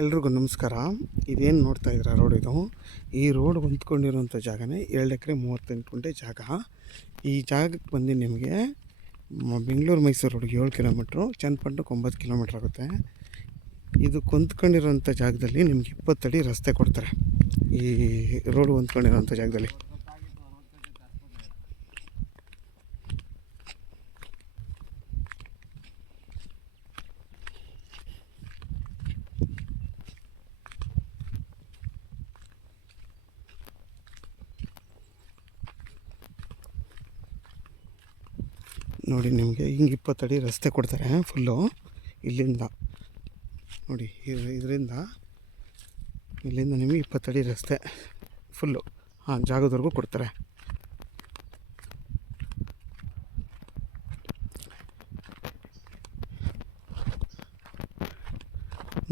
ಎಲ್ರಿಗೂ ನಮಸ್ಕಾರ. ಇದೇನು ನೋಡ್ತಾ ಇದ್ದೀರಾ ರೋಡ್ ಇದು. ಈ ರೋಡ್ ಹೊಂದ್ಕೊಂಡಿರೋಂಥ ಜಾಗನೇ 2 ಎಕರೆ 38 ಗುಂಟೆ ಜಾಗ. ಈ ಜಾಗಕ್ಕೆ ಬಂದು ನಿಮಗೆ ಬೆಂಗಳೂರು ಮೈಸೂರು ರೋಡ್ಗೆ 7 ಕಿಲೋಮೀಟ್ರು, ಚನ್ನಪಟ್ಟಣಕ್ಕೆ 9 ಕಿಲೋಮೀಟ್ರ್ ಆಗುತ್ತೆ. ಇದು ಹೊಂದ್ಕೊಂಡಿರೋಂಥ ಜಾಗದಲ್ಲಿ ನಿಮ್ಗೆ 20 ಅಡಿ ರಸ್ತೆ ಕೊಡ್ತಾರೆ. ಈ ರೋಡ್ ಹೊಂದ್ಕೊಂಡಿರೋಂಥ ಜಾಗದಲ್ಲಿ ನೋಡಿ, ನಿಮಗೆ ಹಿಂಗೆ 20 ಅಡಿ ರಸ್ತೆ ಕೊಡ್ತಾರೆ ಫುಲ್ಲು. ಇಲ್ಲಿಂದ ನೋಡಿ, ಇಲ್ಲಿಂದ ನಿಮಗೆ 20 ಅಡಿ ರಸ್ತೆ ಫುಲ್ಲು ಜಾಗದವರೆಗೂ ಕೊಡ್ತಾರೆ.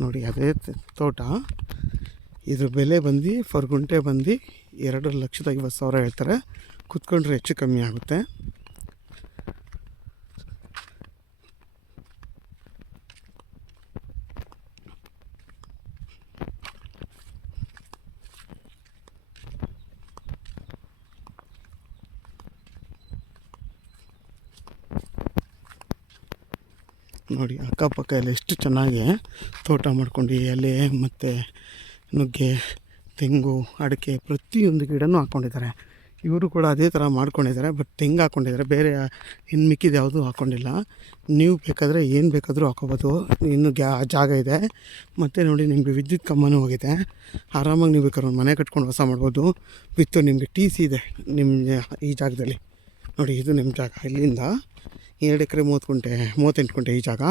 ನೋಡಿ, ಅದೇ ತೋಟ. ಇದ್ರ ಬೆಲೆ ಬಂದು ಫರ್ ಗುಂಟೆ ಬಂದು 2,50,000 ಹೇಳ್ತಾರೆ. ಕುತ್ಕೊಂಡ್ರೆ ಹೆಚ್ಚು ಕಮ್ಮಿ ಆಗುತ್ತೆ. ನೋಡಿ, ಅಕ್ಕಪಕ್ಕ ಎಲ್ಲ ಎಷ್ಟು ಚೆನ್ನಾಗಿ ತೋಟ ಮಾಡ್ಕೊಂಡು ಎಲೆ ಮತ್ತು ನುಗ್ಗೆ, ತೆಂಗು, ಅಡಿಕೆ ಪ್ರತಿಯೊಂದು ಗಿಡನೂ ಹಾಕ್ಕೊಂಡಿದ್ದಾರೆ. ಇವರು ಕೂಡ ಅದೇ ಥರ ಮಾಡ್ಕೊಂಡಿದ್ದಾರೆ. ಬಟ್ ತೆಂಗು ಹಾಕ್ಕೊಂಡಿದ್ದಾರೆ, ಬೇರೆ ಇನ್ನು ಮಿಕ್ಕಿದ್ದು ಯಾವುದೂ ಹಾಕ್ಕೊಂಡಿಲ್ಲ. ನೀವು ಬೇಕಾದರೆ ಏನು ಬೇಕಾದರೂ ಹಾಕೋಬೋದು. ಇನ್ನು ಜಾಗ ಇದೆ. ಮತ್ತು ನೋಡಿ, ನಿಮಗೆ ವಿದ್ಯುತ್ ಕಂಬನೂ ಹೋಗಿದೆ. ಆರಾಮಾಗಿ ನೀವು ಬೇಕಾದ್ರೆ ಮನೆ ಕಟ್ಕೊಂಡು ವಾಸ ಮಾಡ್ಬೋದು. ವಿತ್ತು ನಿಮಗೆ TC ಇದೆ ನಿಮ್ಮ ಈ ಜಾಗದಲ್ಲಿ. ನೋಡಿ, ಇದು ನಿಮ್ಮ ಜಾಗ. ಇಲ್ಲಿಂದ 2 ಎಕರೆ 38 ಗುಂಟೆ ಈ ಜಾಗ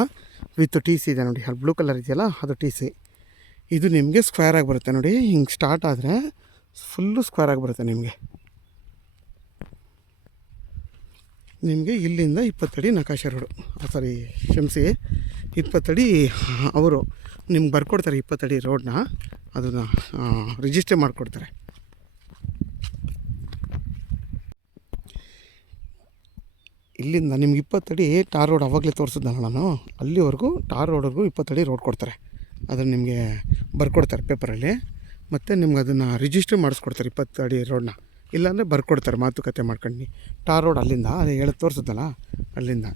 ವಿತ್ TC ಇದೆ. ನೋಡಿ, ಅಲ್ಲಿ ಬ್ಲೂ ಕಲರ್ ಇದೆಯಲ್ಲ, ಅದು TC. ಇದು ನಿಮಗೆ ಸ್ಕ್ವೇರ್ ಆಗಿ ಬರುತ್ತೆ. ನೋಡಿ, ಹಿಂಗೆ ಸ್ಟಾರ್ಟ್ ಆದರೆ ಫುಲ್ಲು ಸ್ಕ್ವೇರ್ ಆಗಿ ಬರುತ್ತೆ ನಿಮಗೆ ಇಲ್ಲಿಂದ 20 ಅಡಿ ನಕಾಶೆ ರೋಡು, ಸಾರಿ ಕ್ಷಮಿಸಿ, 20 ಅಡಿ ಅವರು ನಿಮ್ಗೆ ಬರ್ಕೊಡ್ತಾರೆ. 20 ಅಡಿ ರೋಡನ್ನ ಅದನ್ನು ರಿಜಿಸ್ಟರ್ ಮಾಡಿಕೊಡ್ತಾರೆ. ಇಲ್ಲಿಂದ ನಿಮ್ಗೆ 20 ಅಡಿ ಟಾರ್ ರೋಡ್ ಆವಾಗಲೇ ತೋರಿಸಿದ್ನಲ್ಲ ನಾನು, ಅಲ್ಲಿವರೆಗೂ ಟಾರ್ ರೋಡ್ವರೆಗೂ 20 ಅಡಿ ರೋಡ್ ಕೊಡ್ತಾರೆ. ಅದನ್ನು ನಿಮಗೆ ಬರ್ಕೊಡ್ತಾರೆ ಪೇಪರಲ್ಲಿ. ಮತ್ತು ನಿಮ್ಗೆ ಅದನ್ನು ರಿಜಿಸ್ಟರ್ ಮಾಡಿಸ್ಕೊಡ್ತಾರೆ 20 ಅಡಿ ರೋಡನ್ನ. ಇಲ್ಲಾಂದರೆ ಬರ್ಕೊಡ್ತಾರೆ ಮಾತುಕತೆ ಮಾಡ್ಕೊಂಡು. ಟಾರ್ ರೋಡ್ ಅಲ್ಲಿಂದ, ಅದೇ ಹೇಳೋದು ತೋರಿಸಿದ್ನಲ್ಲ ಅಲ್ಲಿಂದ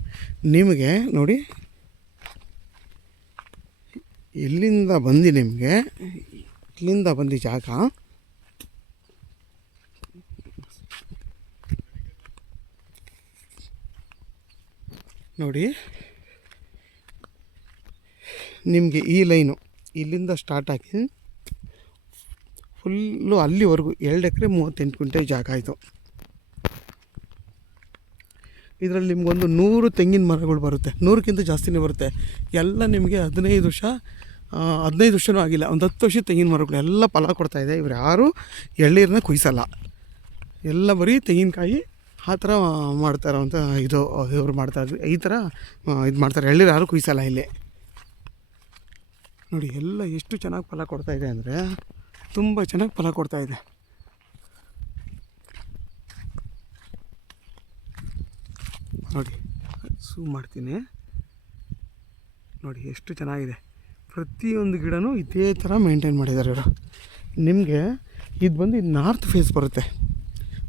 ನಿಮಗೆ ನೋಡಿ, ಇಲ್ಲಿಂದ ಬಂದು ನಿಮಗೆ ಇಲ್ಲಿಂದ ಬಂದು ಜಾಗ ನೋಡಿ, ನಿಮಗೆ ಈ ಲೈನು ಇಲ್ಲಿಂದ ಸ್ಟಾರ್ಟ್ ಆಗಿ ಫುಲ್ಲು ಅಲ್ಲಿವರೆಗೂ 2 ಎಕರೆ 38 ಗುಂಟೆ ಜಾಗ ಆಯಿತು. ಇದರಲ್ಲಿ ನಿಮಗೊಂದು 100 ತೆಂಗಿನ ಮರಗಳು ಬರುತ್ತೆ, 100ಕ್ಕಿಂತ ಜಾಸ್ತಿನೇ ಬರುತ್ತೆ. ಎಲ್ಲ ನಿಮಗೆ 15 ವರ್ಷವೂ ಆಗಿಲ್ಲ, ಒಂದು 10 ವರ್ಷ ತೆಂಗಿನ ಮರಗಳು ಎಲ್ಲ ಫಲ ಕೊಡ್ತಾಯಿದೆ. ಇವರು ಯಾರೂ ಎಳ್ನೀರನ್ನ ಕುಯ್ಸಲ್ಲ, ಎಲ್ಲ ಬರೀ ತೆಂಗಿನಕಾಯಿ ಆ ಥರ ಮಾಡ್ತಾರೆ ಅಂತ ಇದು ಇವರು ಮಾಡ್ತಾರೆ. ಈ ಥರ ಇದು ಮಾಡ್ತಾರೆ. ಎಳ್ನೀರು ಯಾರೂ ಕುಯ್ಸಲ್ಲ ಇಲ್ಲಿ. ನೋಡಿ, ಎಲ್ಲ ಎಷ್ಟು ಚೆನ್ನಾಗಿ ಫಲ ಕೊಡ್ತಾಯಿದೆ ಅಂದರೆ ತುಂಬ ಚೆನ್ನಾಗಿ ಫಲ ಕೊಡ್ತಾಯಿದೆ. ನೋಡಿ, ಝೂಮ್ ಮಾಡ್ತೀನಿ. ನೋಡಿ, ಎಷ್ಟು ಚೆನ್ನಾಗಿದೆ. ಪ್ರತಿಯೊಂದು ಗಿಡನೂ ಇದೇ ಥರ ಮೇಂಟೈನ್ ಮಾಡಿದ್ದಾರೆ ಇವರು. ನಿಮಗೆ ಇದು ಬಂದು ನಾರ್ತ್ ಫೇಸ್ ಬರುತ್ತೆ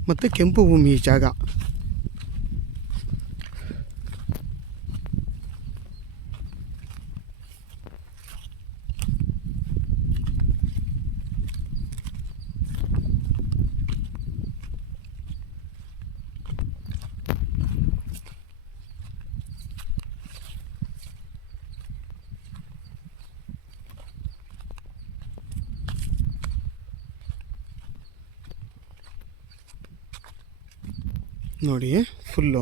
ಮತ್ತು ಕೆಂಪು ಭೂಮಿ ಈ ಜಾಗ. ನೋಡಿ, ಫುಲ್ಲು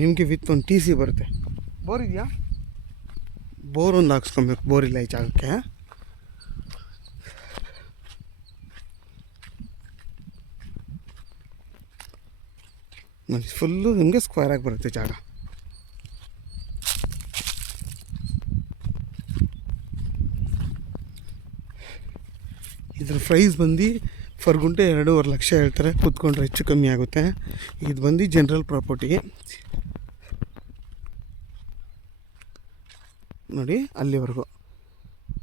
ನಿಮಗೆ ವಿತ್ ಒಂದು TC ಬರುತ್ತೆ. ಬೋರ್ ಇದೆಯಾ? ಬೋರ್ ಒಂದು ಹಾಕ್ಸ್ಕೊಬೇಕು. ಬೋರ್ ಇಲ್ಲ ಈ ಜಾಗಕ್ಕೆ. ನೋಡಿ, ಫುಲ್ಲು ನಿಮಗೆ ಸ್ಕ್ವೇರ್ ಆಗಿ ಬರುತ್ತೆ ಜಾಗ. ಇದ್ರ ಪ್ರೈಸ್ ಬಂದು ಫರ್ ಗುಂಟೆ 2.5 ಲಕ್ಷ ಹೇಳ್ತಾರೆ. ಕೂತ್ಕೊಂಡ್ರೆ ಹೆಚ್ಚು ಕಮ್ಮಿ ಆಗುತ್ತೆ. ಇದು ಬಂದು ಜನರಲ್ ಪ್ರಾಪರ್ಟಿ. ನೋಡಿ, ಅಲ್ಲಿವರೆಗೂ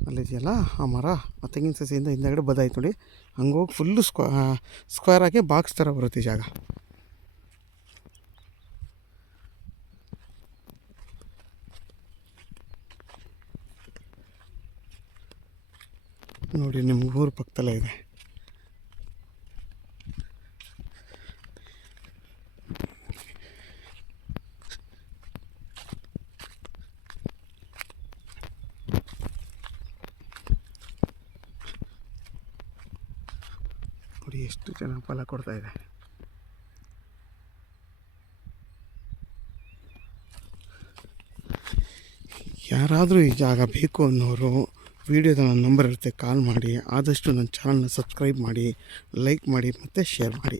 ಅಲ್ಲಿದೆಯಲ್ಲ ಆ ಮರ, ಆ ತೆಂಗಿನ ಸಸಿಯಿಂದ ಹಿಂದೆಗಡೆ ಬದಾಯ್ತು ನೋಡಿ. ಹಂಗೋಗಿ ಫುಲ್ಲು ಸ್ಕ್ವೇರ್ ಆಗಿ ಬಾಕ್ಸ್ ಥರ ಬರುತ್ತೆ ಈ ಜಾಗ. ನೋಡಿ ನಿಮ್ಮ ಊರು ಪಕ್ಕದಲ್ಲೇ ಇದೆ. ನೋಡಿ ಎಷ್ಟು ಚೆನ್ನಾಗಿ ಫಲ ಕೊಡ್ತಾ ಇದೆ. ಯಾರಾದರೂ ಈ ಜಾಗ ಬೇಕು ಅನ್ನೋರು ವಿಡಿಯೋದ ನನ್ನ ನಂಬರ್ ಇರುತ್ತೆ, ಕಾಲ್ ಮಾಡಿ. ಆದಷ್ಟು ನನ್ನ ಚಾನಲ್ನ ಸಬ್ಸ್ಕ್ರೈಬ್ ಮಾಡಿ, ಲೈಕ್ ಮಾಡಿ ಮತ್ತು ಶೇರ್ ಮಾಡಿ.